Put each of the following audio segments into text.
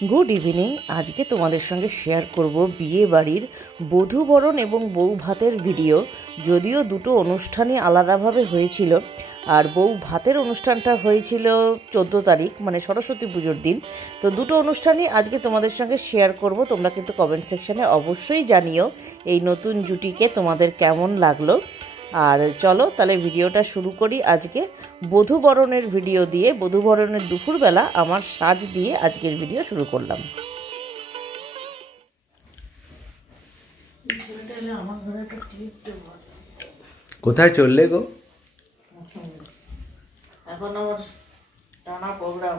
Good evening. आज के तुम्हारे संगे शेयर करब बिये बाड़ीर बधूबरण एवं बऊ भातेर भिडियो। जदिओ दुटो अनुष्ठान आलादाभावे हयेछिलो और बऊ भातेर अनुष्ठानटा हयेछिलो 14 तारीख माने सरस्वती पुजोर दिन। तो दुटो अनुष्ठान आज के तुम्हारे संगे शेयर करब। तोमरा किन्तु कमेंट सेक्शने अवश्यई जानियो एई नतून जुटिके तोमादेर केमन लागलो। और चलो ताहले भिडियोटा शुरू करी। आज के बधूबरणेर भिडियो दिए बधूबरणेर दुपुरबेला आमार साज दिए आजकेर भिडियो शुरू करलाम। কোথায় চললে গো? এখন আমার টানা প্রোগ্রাম।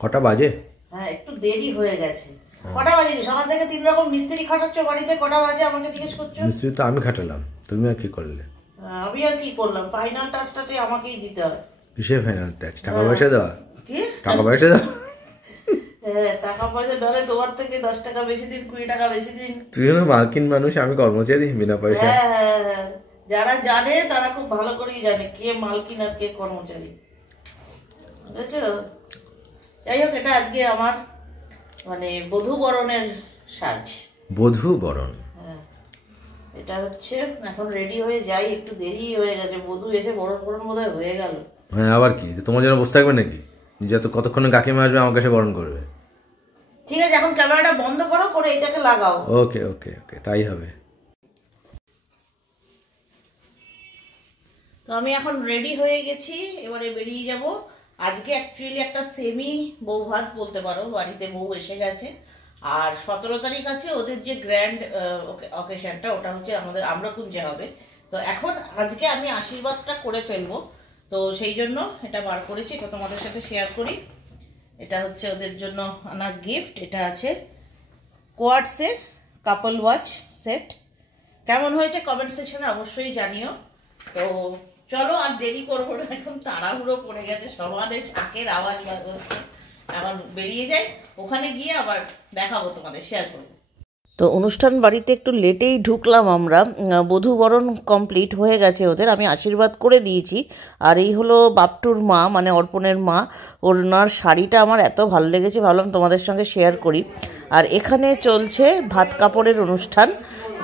কটা বাজে? হ্যাঁ একটু দেরি হয়ে গেছে। কটা বাজে? সকাল থেকে তিন রকম মিস্ত্রি খাটাচ্ছ বাড়িতে, কটা বাজে আমাকে জিজ্ঞেস করছো? মিস্ত্রি তো আমি খাটালাম, তুমি আর কি করলে? আমি আর কি করলাম? ফাইনাল টাচটা চাই আমাকেই দিতে হয়। কিসের ফাইনাল টাচ? টাকা পয়সা দেওয়া? কি টাকা পয়সা দেওয়া? হ্যাঁ টাকা পয়সা ধরে তোমার থেকে 10 টাকা বেশি দিন, 20 টাকা বেশি দিন। তুই না মার্কিন মানুষ, আমি কর্মচারী বিনা পয়সা। হ্যাঁ যারা জানে তারা খুব ভালো করেই জানে কে মালকিন আর কে কর্মচারী, বুঝেছো? যাই হোক, এটা আজকে আমার মানে বধূবরণের সাজ। বধূবরণ? হ্যাঁ এটা হচ্ছে এখন রেডি হয়ে যাই, একটু দেরি হয়ে গেছে। বধূ এসে বরণ বরণ বোধহয় হয়ে গেল। হ্যাঁ আবার কি তোমার জন্য বসে থাকবে নাকি? যত কতক্ষণে কাকিমা আসবে আমার কাছে বরণ করবে। ঠিক আছে এখন ক্যামেরাটা বন্ধ করো, করে এটাকে লাগাও। ওকে ওকে ওকে তাই হবে। তো আমি এখন রেডি হয়ে গেছি, এবারে বেরিয়ে যাব। আজকে অ্যাকচুয়ালি একটা সেমি বউ ভাত বলতে পারো, বাড়িতে বউ এসে গেছে। আর 17 তারিখ আছে ওদের যে গ্র্যান্ড অকেশনটা, ওটা হচ্ছে আমাদের আম্রকুঞ্জে হবে। তো এখন আজকে আমি আশীর্বাদটা করে ফেলবো, তো সেই জন্য এটা বার করেছি, এটা তোমাদের সাথে শেয়ার করি। এটা হচ্ছে ওদের জন্য আনা গিফট। এটা আছে কোয়ার্টসের কাপল ওয়াচ সেট। কেমন হয়েছে কমেন্ট সেকশনে অবশ্যই জানিও। তো চলো আর দেরি করবো না, এখন তাড়াহুড়ো পড়ে গেছে, সমানে শাকের আওয়াজ হচ্ছে। এখন বেরিয়ে যাই, ওখানে গিয়ে আবার দেখাবো তোমাদের, শেয়ার করবো। তো অনুষ্ঠান বাড়িতে একটু লেটেই ঢুকলাম আমরা। বধূবরণ কমপ্লিট হয়ে গেছে ওদের, আমি আশীর্বাদ করে দিয়েছি। আর এই হলো বাপটুর মা, মানে অর্পণের মা। ওনার শাড়িটা আমার এত ভালো লেগেছে, ভাবলাম তোমাদের সঙ্গে শেয়ার করি। আর এখানে চলছে ভাত কাপড়ের অনুষ্ঠান।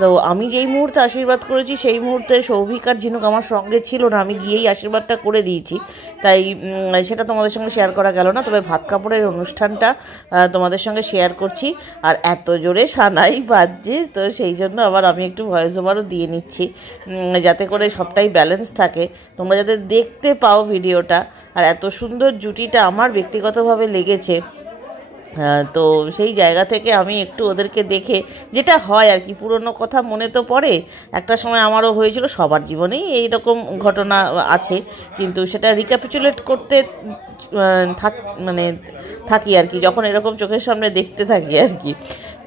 তো আমি যেই মুহূর্তে আশীর্বাদ করেছি সেই মুহূর্তে সৌভিক আর ঝিনুক আমার সঙ্গে ছিল না, আমি গিয়েই আশীর্বাদটা করে দিয়েছি, তাই সেটা তোমাদের সঙ্গে শেয়ার করা গেল না। তবে ভাত কাপড়ের অনুষ্ঠানটা তোমাদের সঙ্গে শেয়ার করছি। আর এত জোরে সানাই বাজছে, তো সেই জন্য আবার আমি একটু ভয়েস ওভারও দিয়ে নিচ্ছি, যাতে করে সবটাই ব্যালেন্স থাকে, তোমরা যাতে দেখতে পাও ভিডিওটা। আর এত সুন্দর জুটিটা আমার ব্যক্তিগতভাবে লেগেছে। তো সেই জায়গা থেকে আমি একটু ওদেরকে দেখে, যেটা হয় আর কি, পুরনো কথা মনে তো পড়ে। একটা সময় আমারও হয়েছিল, সবার জীবনেই এইরকম ঘটনা আছে, কিন্তু সেটা রিক্যাপিচুলেট করতে থাকি আর কি, যখন এরকম চোখের সামনে দেখতে থাকি আর কি।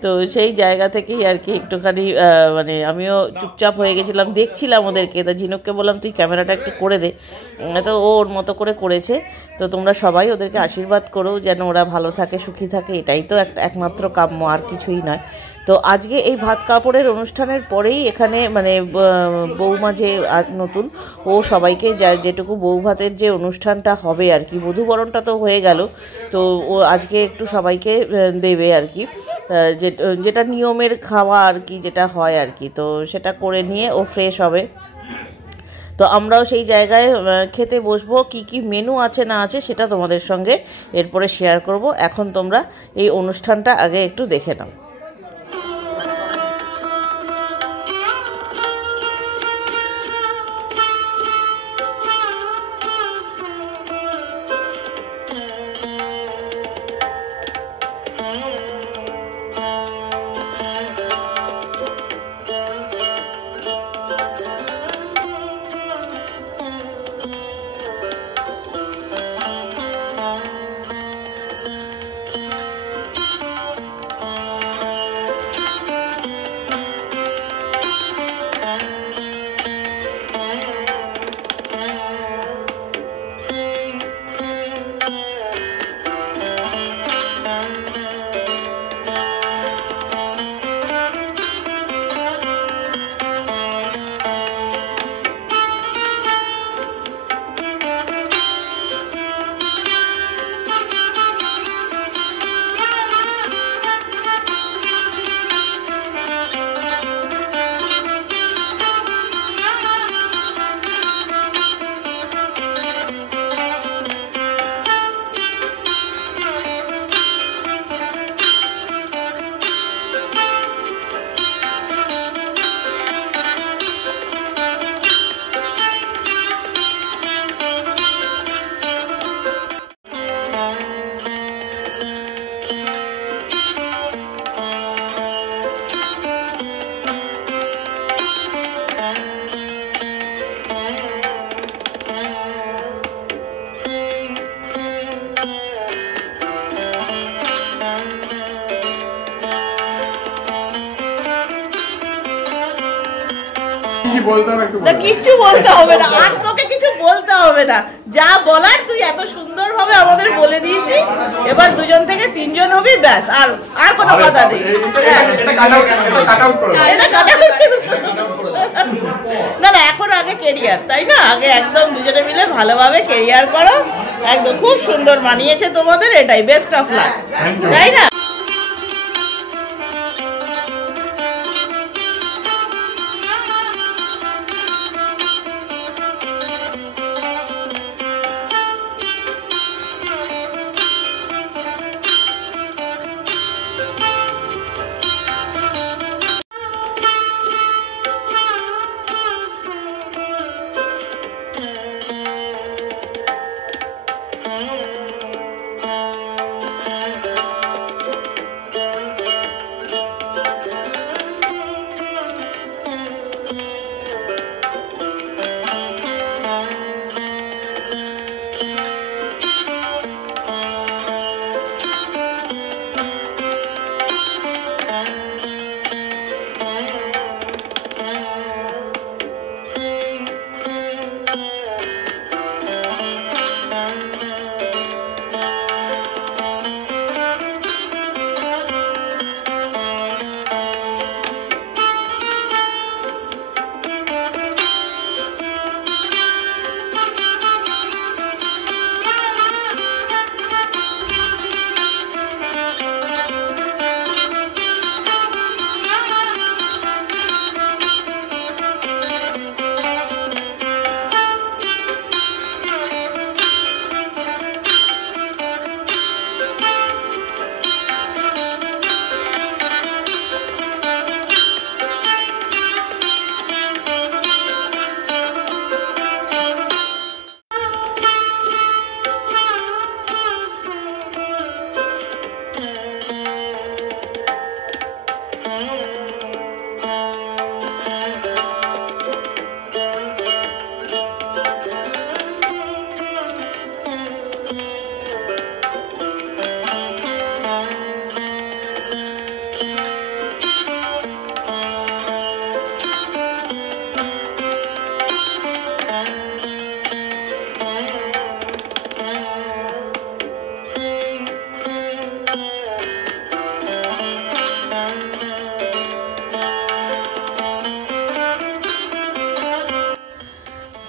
তো সেই জায়গা থেকেই আর কি একটুখানি মানে আমিও চুপচাপ হয়ে গেছিলাম, দেখছিলাম ওদেরকে। তা ঝিনুককে বললাম তুই ক্যামেরাটা একটু করে দে, তো ও ওর মতো করে করেছে। তো তোমরা সবাই ওদেরকে আশীর্বাদ করো যেন ওরা ভালো থাকে, সুখী থাকে, এটাই তো একমাত্র কাম্য, আর কিছুই নয়। তো আজকে এই ভাত কাপড়ের অনুষ্ঠানের পরেই এখানে মানে বৌমা যে নতুন, ও সবাইকে যেটুকু বউ ভাতের যে অনুষ্ঠানটা হবে আর কি, বধূবরণটা তো হয়ে গেল, তো ও আজকে একটু সবাইকে দেবে আর কি, যেটা নিয়মের খাওয়া আর কি, যেটা হয় আর কি। তো সেটা করে নিয়ে ও ফ্রেশ হবে। তো আমরাও সেই জায়গায় খেতে বসবো। কি কি মেনু আছে না আছে সেটা তোমাদের সঙ্গে এরপরে শেয়ার করব। এখন তোমরা এই অনুষ্ঠানটা আগে একটু দেখে নাও। কিচ্ছু বলতে হবে না, আর তোকে কিছু বলতে হবে না, যা বলার তুই এত সুন্দরভাবে আমাদের বলে দিয়েছিস। এবার 2জন থেকে 3জন হবি, ব্যাস, আর আর কোনো কথা নেই। না না, এখন আগে কেরিয়ার, তাই না? আগে একদম 2জনে মিলে ভালোভাবে কেরিয়ার করো, একদম খুব সুন্দর মানিয়েছে তোমাদের, এটাই বেস্ট অফ লাক, তাই না?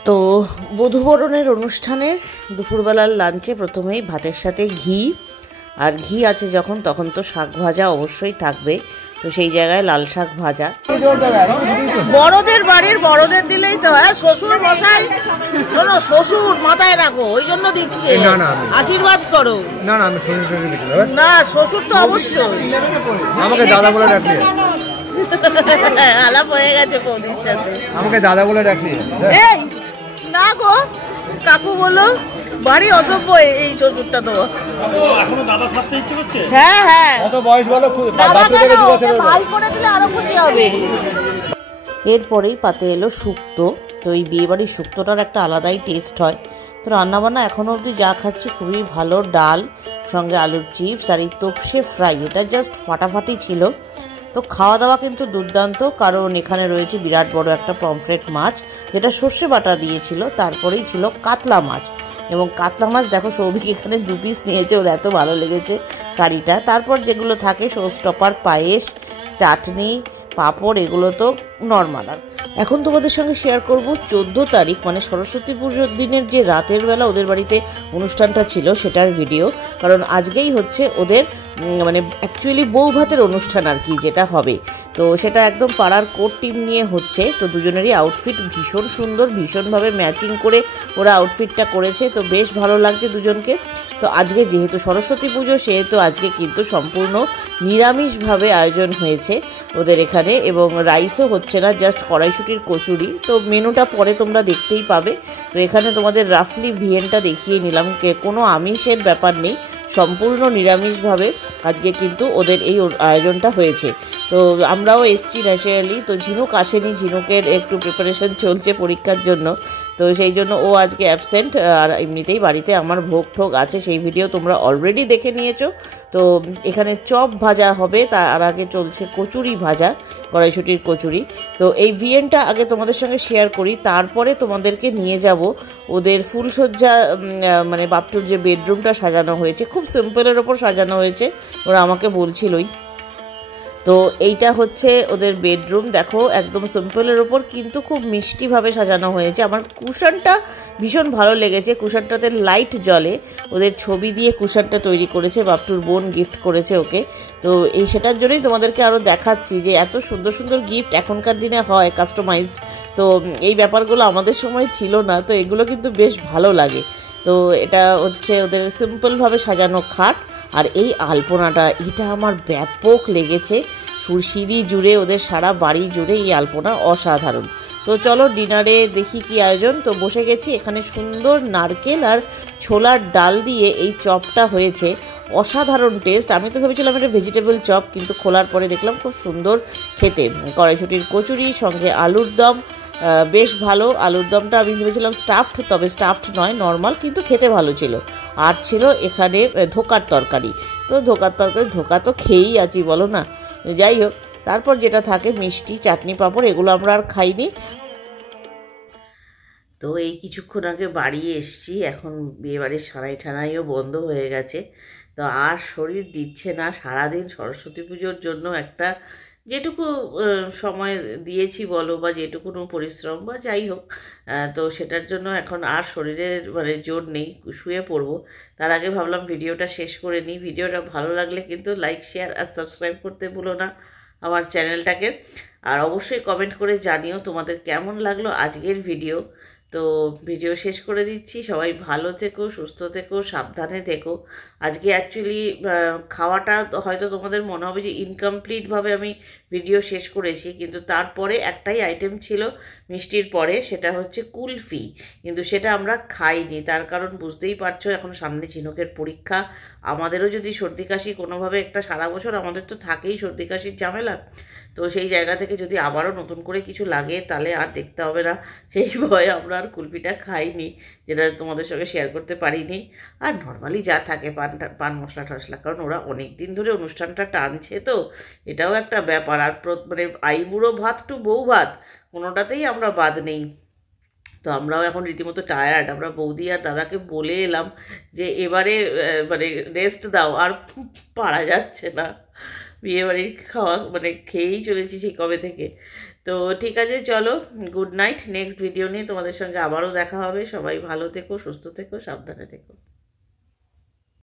তো বধূবরণের অনুষ্ঠানের দুপুরবেলার লাঞ্চে প্রথমেই ভাতের সাথে ঘি, আর ঘি আছে যখন তখন তো শাক ভাজা অবশ্যই থাকবে, তো সেই জায়গায় লাল শাক ভাজা। বড়দের বাড়ির বড়দের দিলেই তো হয়, শ্বশুর মশাই, শোনো শ্বশুর মাথায় রাখো, ওই জন্য দিচ্ছে, আশীর্বাদ করো। না না, আমি শ্বশুর না, শ্বশুর তো অবশ্যই। আমাকে দাদা বলে ডাকলি, আলাপ হয়ে গেছে বৌদির সাথে, আমাকে দাদা বলে ডাকলি। এই না গো, কাকু বলো, বাড়ি অসভ্য এই শ্বশুরটা তো। এখনো দাদা সাজতে ইচ্ছে করছে? হ্যাঁ হ্যাঁ, কত বয়স বলো, ভাই করে দিলে আরো খুশি হবে। এরপরেই পাতে এলো শুক্তো। তো এই বিয়েবাড়ির শুক্তোটার একটা আলাদাই টেস্ট হয়। তো রান্নাবান্না এখনও অবধি যা খাচ্ছি খুবই ভালো, ডাল সঙ্গে আলুর চিপস আর এই তোপসে ফ্রাই, এটা জাস্ট ফাটাফাটি ছিল। তো খাওয়া দাওয়া কিন্তু দুর্দান্ত, কারণ এখানে রয়েছে বিরাট বড় একটা পমফ্রেট মাছ, যেটা সর্ষে বাটা দিয়েছিল, তারপরেই ছিল কাতলা মাছ, এবং কাতলা মাছ দেখো সৌভিক এখানে 2 পিস নিয়েছে, ওর এত ভালো লেগেছে কারিটা। তারপর যেগুলো থাকে শোস্টপার, পায়েস, চাটনি, পাঁপড়, এগুলো তো নর্মাল। আর এখন তোমাদের সঙ্গে শেয়ার করব 14 তারিখ মানে সরস্বতী পুজোর দিনের যে রাতের বেলা ওদের বাড়িতে অনুষ্ঠানটা ছিল সেটার ভিডিও, কারণ আজকেই হচ্ছে ওদের মানে অ্যাকচুয়ালি বউ ভাতের অনুষ্ঠান আর কি যেটা হবে। তো সেটা একদম পাড়ার কোর টিম নিয়ে হচ্ছে। তো দুজনেরই আউটফিট ভীষণ সুন্দর, ভীষণভাবে ম্যাচিং করে ওরা আউটফিটটা করেছে, তো বেশ ভালো লাগছে দুজনকে। তো আজকে যেহেতু সরস্বতী পুজো সেহেতু আজকে কিন্তু সম্পূর্ণ নিরামিষভাবে আয়োজন হয়েছে ওদের এখানে, এবং রাইসও হচ্ছে না, জাস্ট কড়াইশুটির কচুরি। তো মেনুটা পরে তোমরা দেখতেই পাবে। তো এখানে তোমাদের রাফলি ভিয়েনটা দেখিয়ে নিলাম, কোনো আমিষের ব্যাপার নেই, সম্পূর্ণ নিরামিষভাবে আজকে কিন্তু ওদের এই আয়োজনটা হয়েছে। তো আমরাও এসছি ন্যাচারালি। তো ঝিনুক আসেনি, ঝিনুকের একটু প্রিপারেশন চলছে পরীক্ষার জন্য, তো সেই জন্য ও আজকে অ্যাবসেন্ট। আর এমনিতেই বাড়িতে আমার ভোগ ঠোক আছে, সেই ভিডিও তোমরা অলরেডি দেখে নিয়েছো। তো এখানে চপ ভাজা হবে, তার আগে চলছে কচুরি ভাজা, কড়াইশুঁটির কচুরি। তো এই ভিএনটা আগে তোমাদের সঙ্গে শেয়ার করি, তারপরে তোমাদেরকে নিয়ে যাব ওদের ফুলসজ্জা, মানে বাপটুর যে বেডরুমটা সাজানো হয়েছে, খুব সিম্পলের ওপর সাজানো হয়েছে, ওরা আমাকে বলছিলই। তো এইটা হচ্ছে ওদের বেডরুম, দেখো একদম সিম্পলের ওপর কিন্তু খুব মিষ্টিভাবে সাজানো হয়েছে। আমার কুশনটা ভীষণ ভালো লেগেছে, কুশনটাতে লাইট জ্বলে, ওদের ছবি দিয়ে কুশনটা তৈরি করেছে, বাপটুর বোন গিফট করেছে ওকে। তো এই সেটার জন্যই তোমাদেরকে আরও দেখাচ্ছি যে এত সুন্দর সুন্দর গিফট এখনকার দিনে হয় কাস্টমাইজড। তো এই ব্যাপারগুলো আমাদের সময় ছিল না, তো এগুলো কিন্তু বেশ ভালো লাগে। তো এটা হচ্ছে ওদের সিম্পলভাবে সাজানো খাট। আর এই আলপনাটা, এটা আমার ব্যাপক লেগেছে, সিঁড়ি জুড়ে, ওদের সারা বাড়ি জুড়ে এই আলপনা অসাধারণ। তো চলো ডিনারে দেখি কি আয়োজন। তো বসে গেছি, এখানে সুন্দর নারকেল আর ছোলার ডাল দিয়ে এই চপটা হয়েছে, অসাধারণ টেস্ট। আমি তো ভেবেছিলাম এটা ভেজিটেবল চপ, কিন্তু খোলার পরে দেখলাম খুব সুন্দর খেতে। কড়াইশুঁটির কচুরি, সঙ্গে আলুর দম, বেশ ভালো। আলুর দমটা আমি ভেবেছিলাম স্টাফড, তবে স্টাফড নয়, নর্মাল, কিন্তু খেতে ভালো ছিল। আর ছিল এখানে ধোকার তরকারি। তো ধোকার তরকারি, ধোকা তো খেয়েই আছি বলো না, যাই হোক। তারপর যেটা থাকে মিষ্টি, চাটনি, পাঁপড়, এগুলো আমরা আর খাইনি। তো এই কিছুক্ষণ আগে বাড়ি এসছি, এখন বিয়েবাড়ির সানাই ঠানাইও বন্ধ হয়ে গেছে। তো আর শরীর দিচ্ছে না, সারাদিন সরস্বতী পুজোর জন্য একটা যেটুকু সময় দিয়েছি বলো, বা যেটুকুনো পরিশ্রম বা যাই হোক, তো সেটার জন্য এখন আর শরীরের মানে জোর নেই, শুয়ে পড়বো। তার আগে ভাবলাম ভিডিওটা শেষ করে নিই। ভিডিওটা ভালো লাগলে কিন্তু লাইক, শেয়ার আর সাবস্ক্রাইব করতে ভুলো না আমার চ্যানেলটাকে। আর অবশ্যই কমেন্ট করে জানিও তোমাদের কেমন লাগলো আজকের ভিডিও। তো ভিডিও শেষ করে দিচ্ছি, সবাই ভালো থেকো, সুস্থ থেকো, সাবধানে থেকো। আজকে অ্যাকচুয়ালি খাওয়াটা হয়তো তোমাদের মনে হবে যে ইনকমপ্লিটভাবে আমি ভিডিও শেষ করেছি, কিন্তু তারপরে একটাই আইটেম ছিল মিষ্টির পরে, সেটা হচ্ছে কুলফি, কিন্তু সেটা আমরা খাইনি। তার কারণ বুঝতেই পারছো, এখন সামনে ঝিনুকের পরীক্ষা। আমাদেরও যদি সর্দি কাশি কোনোভাবে, একটা সারা বছর আমাদের তো থাকেই সর্দি কাশির ঝামেলা, তো সেই জায়গা থেকে যদি আবারও নতুন করে কিছু লাগে তাহলে আর দেখতে হবে না, সেই ভয়ে আমরা আর কুলফিটা খাইনি, যেটা তোমাদের সঙ্গে শেয়ার করতে পারিনি। আর নর্মালি যা থাকে পান মশলা টশলা, কারণ ওরা অনেক দিন ধরে অনুষ্ঠানটা টানছে, তো এটাও একটা ব্যাপার। আর মানে আইবুড়ো ভাত টু বউ ভাত, কোনোটাতেই আমরা বাদ নেই। তো আমরাও এখন রীতিমতো টায়ার্ড। আমরা বৌদি আর দাদাকে বলে এলাম যে এবারে মানে রেস্ট দাও, আর পারা যাচ্ছে না, বিয়েবাড়ির খাওয়া মানে খেয়েই চলেছি সেই কবে থেকে। তো ঠিক আছে, চলো, গুড নাইট। নেক্সট ভিডিও নিয়ে তোমাদের সঙ্গে আবারও দেখা হবে। সবাই ভালো থেকো, সুস্থ থেকো, সাবধানে থেকো।